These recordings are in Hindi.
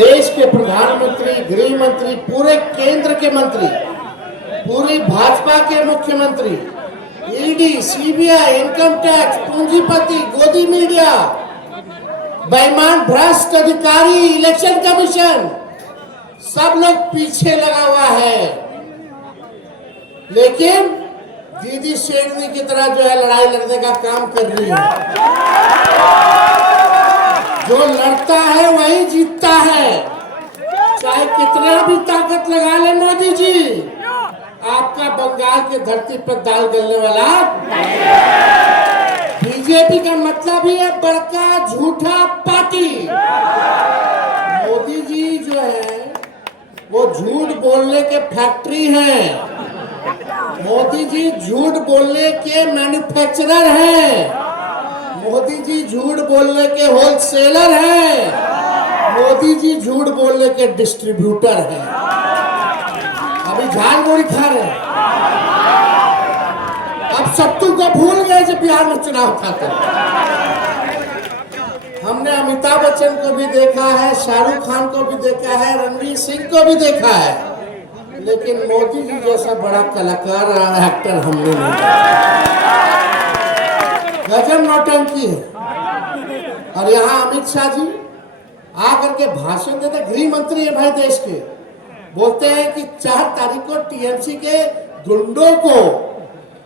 देश के प्रधानमंत्री, गृह मंत्री, पूरे केंद्र के मंत्री, पूरी भाजपा के मुख्यमंत्री, ईडी, सीबीआई, इनकम टैक्स, पूंजीपति, गोदी मीडिया, बेईमान भ्रष्ट अधिकारी, इलेक्शन कमीशन, सब लोग पीछे लगा हुआ है। लेकिन दीदी शेरनी की तरह जो है लड़ाई लड़ने का काम कर रही है। जो लड़ता है वही जीतता है, चाहे कितना भी ताकत लगा ले मोदी जी, आपका बंगाल की धरती पर दाल गलने वाला बीजेपी का मतलब ही है बड़का झूठा पार्टी। मोदी जी जो है वो झूठ बोलने के फैक्ट्री हैं। मोदी जी झूठ बोलने के मैन्युफैक्चरर हैं। मोदी जी झूठ बोलने के होलसेलर हैं। मोदी जी झूठ बोलने के डिस्ट्रीब्यूटर हैं। अभी झाल गोली खा रहे हैं। अब सत्तू को भूल गए जब बिहार में चुनाव था तो। हमने अमिताभ बच्चन को भी देखा है, शाहरुख खान को भी देखा है, रणवीर सिंह को भी देखा है, लेकिन मोदी जी जैसा बड़ा कलाकार और एक्टर हमने नहीं देखा। गजब नौटंकी है। और यहाँ अमित शाह जी आकर के भाषण देते, गृह मंत्री है भाई देश के, बोलते हैं कि 4 तारीख को टीएमसी के गुंडों को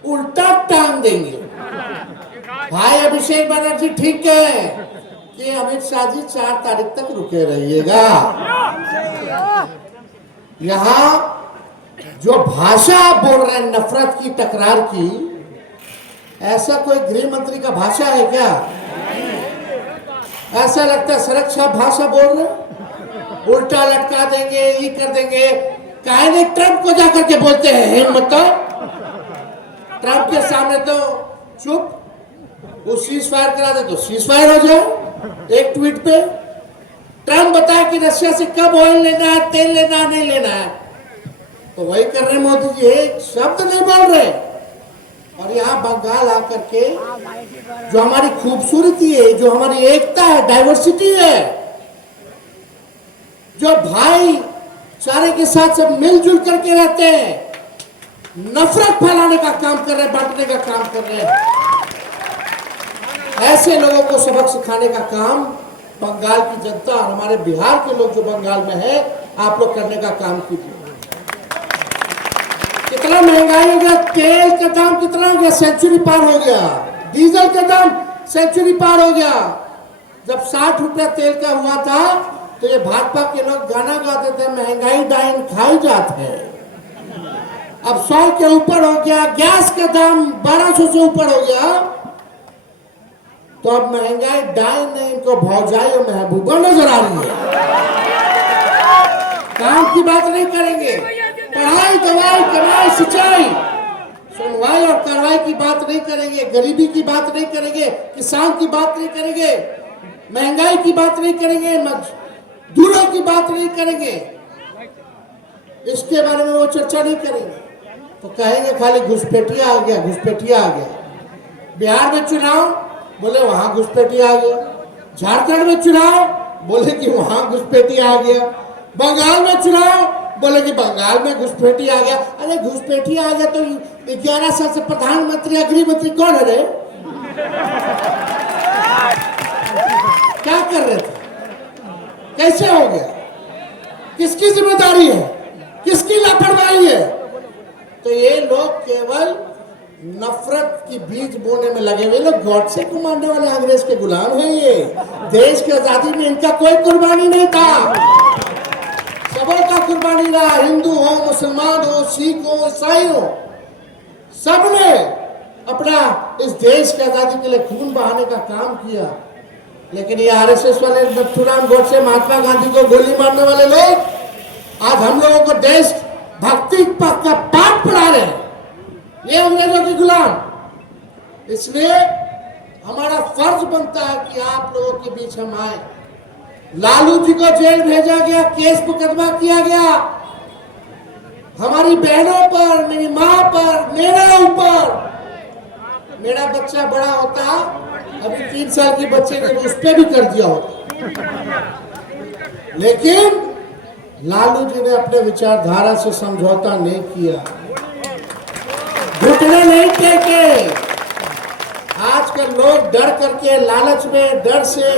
उल्टा टांग देंगे। भाई अभिषेक बनर्जी ठीक है कि अमित शाह जी 4 तारीख तक रुके रहिएगा। यहाँ जो भाषा आप बोल रहे हैं नफरत की, टकरार की, ऐसा कोई गृह मंत्री का भाषा है क्या? ऐसा लगता है सुरक्षा भाषा बोल रहे, उल्टा लटका देंगे, ये कर देंगे। काहे नहीं ट्रंप को जाकर के बोलते हैं हिम्मत तो? ट्रंप के सामने तो चुप, वो सीज फायर करा दे तो सीज फायर हो जाए एक ट्वीट पे। ट्रंप बताया कि रशिया से कब ऑयल लेना है, तेल लेना है, नहीं लेना है, तो वही कर रहे मोदी जी, एक शब्द नहीं बोल रहे। और यहाँ बंगाल आकर के जो हमारी खूबसूरती है, जो हमारी एकता है, डाइवर्सिटी है, जो भाई चारे के साथ सब मिलजुल करके रहते हैं, नफरत फैलाने का काम कर रहे हैं, बांटने का काम कर रहे हैं। ऐसे लोगों को सबक सिखाने का काम बंगाल की जनता और हमारे बिहार के लोग जो बंगाल में है, आप लोग करने का काम कीजिए। कितना महंगाई हो गया, तेल का दाम कितना हो गया, सेंचुरी पार हो गया। डीजल का दाम सेंचुरी पार हो गया। जब 60 रुपया तेल का हुआ था तो ये भाजपा के लोग गाना गाते थे, महंगाई डाइन खाई जाते हैं। अब 100 के ऊपर हो गया, गैस का दाम 1200 से ऊपर हो गया, तो अब महंगाई डाइन नहीं, इनको भौजाई और महबूबा नजर आ रही है। काम की बात नहीं करेंगे, पढ़ाई, दवाई, कमाई, सिंचाई, सुनवाई और कार्रवाई की बात नहीं करेंगे, गरीबी की बात नहीं करेंगे, किसान की बात नहीं करेंगे, महंगाई की बात नहीं करेंगे, मजदूरों की बात नहीं करेंगे, इसके बारे में वो चर्चा नहीं करेंगे। तो कहेंगे खाली घुसपैठिया आ गया, घुसपैठिया आ गया। बिहार में चुनाव, बोले वहां घुसपैठिया आ गया। झारखंड में चुनाव, बोले कि वहां घुसपैठिया आ गया। बंगाल में चुनाव, बोले कि बंगाल में घुसपैठी आ गया। अरे घुसपैठी आ गया तो 11 साल से प्रधानमंत्री या गृह मंत्री कौन है रे? क्या कर रहे थे? कैसे हो गया? किसकी जिम्मेदारी है? किसकी लापरवाही है? तो ये लोग केवल नफरत की बीज बोने में लगे हुए लोग, गॉडसे को मारने वाले अंग्रेज के गुलाम हैं। ये देश की आजादी में इनका कोई कुर्बानी नहीं था, सबों का कुर्बानी रहा। हिंदू हो, मुसलमान हो, सिख हो, ईसाई हो, सबने अपना इस देश की आजादी के लिए खून बहाने का काम किया। लेकिन ये आरएसएस वाले, नथुराम गोडसे, महात्मा गांधी को गोली मारने वाले लोग आज हम लोगों को देश भक्ति का पाठ पढ़ा रहे हैं, ये अंग्रेजों के गुलाम। इसलिए हमारा फर्ज बनता है कि आप लोगों के बीच हम आए। लालू जी को जेल भेजा गया, केस मुकदमा किया गया, हमारी बहनों पर, मेरी माँ पर, मेरे ऊपर। मेरा बच्चा बड़ा होता, अभी 3 साल के बच्चे ने उस पर भी कर दिया होता। लेकिन लालू जी ने अपने विचारधारा से समझौता नहीं किया, घुटने नहीं टेके। आजकल लोग डर करके, लालच में, डर से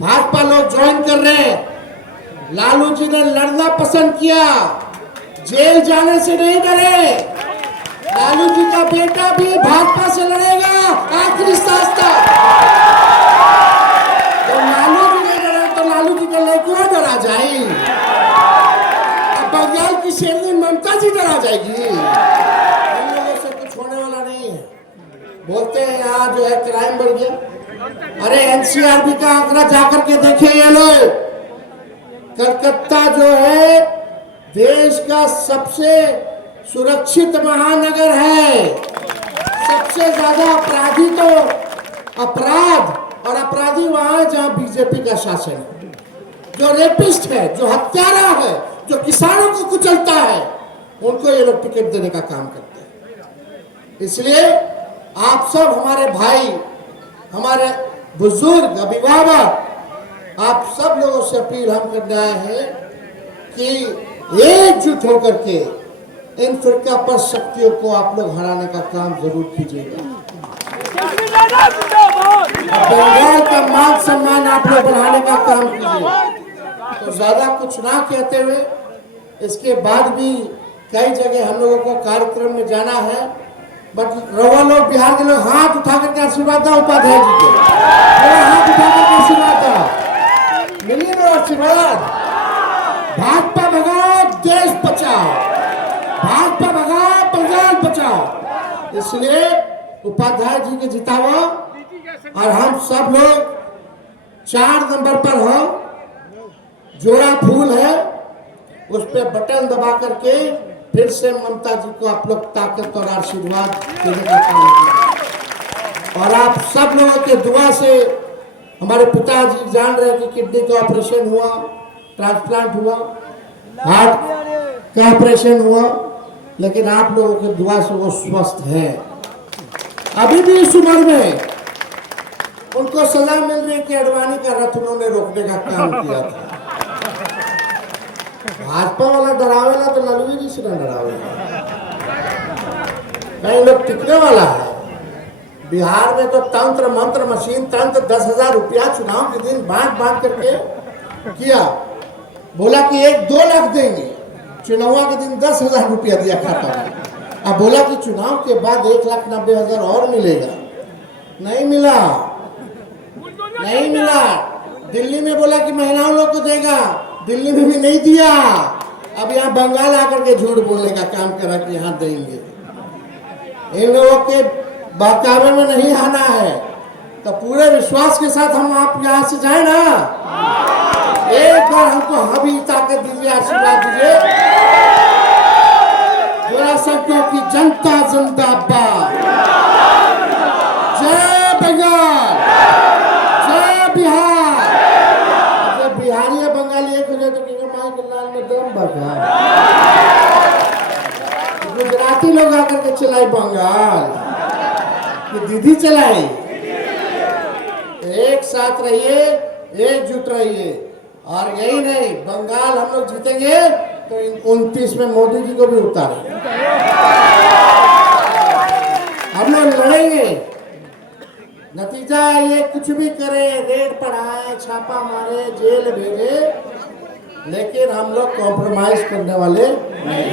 भाजपा लोग ज्वाइन कर रहे हैं। लालू जी ने लड़ना पसंद किया, जेल जाने से नहीं डरे। लालू जी का बेटा भी भाजपा से लड़ेगा आखिरी सांस तक। तो लालू जी ने डरा तो लालू जी का लेकर डरा जाए। अब बंगाल की शेरनी ममता जी डरा जाएगी। इन लोगों से कुछ होने वाला नहीं है। बोलते हैं यहाँ जो है क्राइम बढ़ गया। अरे एनसीआरबी का आंकड़ा जाकर के देखिए। ये लोग, कलकत्ता जो है देश का सबसे सुरक्षित महानगर है। सबसे ज्यादा अपराधी तो अपराधी वहां है जहां बीजेपी का शासन है। जो रेपिस्ट है, जो हत्यारा है, जो किसानों को कुचलता है, उनको ये लोग टिकट देने का काम करते हैं। इसलिए आप सब हमारे भाई, हमारे बुजुर्ग, अभिभावक, आप सब लोगों से अपील हम करने आए हैं कि एकजुट होकर के इन फिरका पर शक्तियों को आप लोग हराने का काम जरूर कीजिएगा। बंगाल का मान सम्मान आप लोग बढ़ाने का काम कीजिए। तो ज्यादा कुछ ना कहते हुए, इसके बाद भी कई जगह हम लोगों को कार्यक्रम में जाना है। बट रवा लोग, बिहार के लोग हाथ उठा करके आशीर्वाद दो उपाध्याय जी को, हाथ उठा करके आशीर्वाद दो, मिलिए ना आशीर्वाद। भाजपा भगाओ, देश बचाओ। भाजपा भगाओ, बंगाल बचाओ। इसलिए उपाध्याय जी के जिताओ और हम सब लोग 4 नंबर पर हो, जोड़ा फूल है, उस पर बटन दबा करके फिर से ममता जी को आप लोग ताकत और आशीर्वाद देने का काम किया। और आप सब लोगों के दुआ से हमारे पिताजी जान रहे कि किडनी का ऑपरेशन हुआ, ट्रांसप्लांट हुआ, हार्ट का ऑपरेशन हुआ, लेकिन आप लोगों के दुआ से वो स्वस्थ है। अभी भी इस उम्र में उनको सलाह मिल रही कि अडवाणी का रथ उन्होंने रोकने का काम किया था। भाजपा वाला डरावेला तो लालू जी से ना डरावेला। कई लोग टिकने वाला है। बिहार में तो तंत्र मंत्र मशीन तंत्र 10,000 रुपया चुनाव के दिन बांट करके किया। बोला कि 1-2 लाख देंगे, चुनाव के दिन 10,000 रुपया दिया खाता में। अब बोला कि चुनाव के बाद 1,90,000 और मिलेगा। नहीं मिला, नहीं मिला। दिल्ली में बोला कि महिलाओं लोग को देगा, दिल्ली में भी नहीं दिया। अब यहाँ बंगाल आकर के झूठ बोलने का काम करा कि यहाँ देंगे। इन लोगों के बहकावे में नहीं आना है। तो पूरे विश्वास के साथ हम आप यहाँ से जाए ना, एक बार हमको हबी ताकत दीजिए, आशीर्वाद दीजिए। जोरा सबको की जनता जिंदाबाद, जय बंगाल, जय बिहार। जब बिहारी है बंगाली एक हो जाए तो माई के लाल में दम बगा। गुजराती लोग आकर के चलाई बंगाल, कि दीदी चलाई। एक साथ रहिए, एकजुट रहिए। और यही नहीं, बंगाल हम लोग जीतेंगे तो 29 में मोदी जी को भी उतारेंगे। हम लोग लड़ेंगे। नतीजा ये कुछ भी करे, रेड पढ़ाए, छापा मारे, जेल भेजे, लेकिन हम लोग कॉम्प्रोमाइज करने वाले नहीं।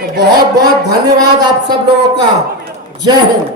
तो बहुत बहुत धन्यवाद आप सब लोगों का। जय हिंद।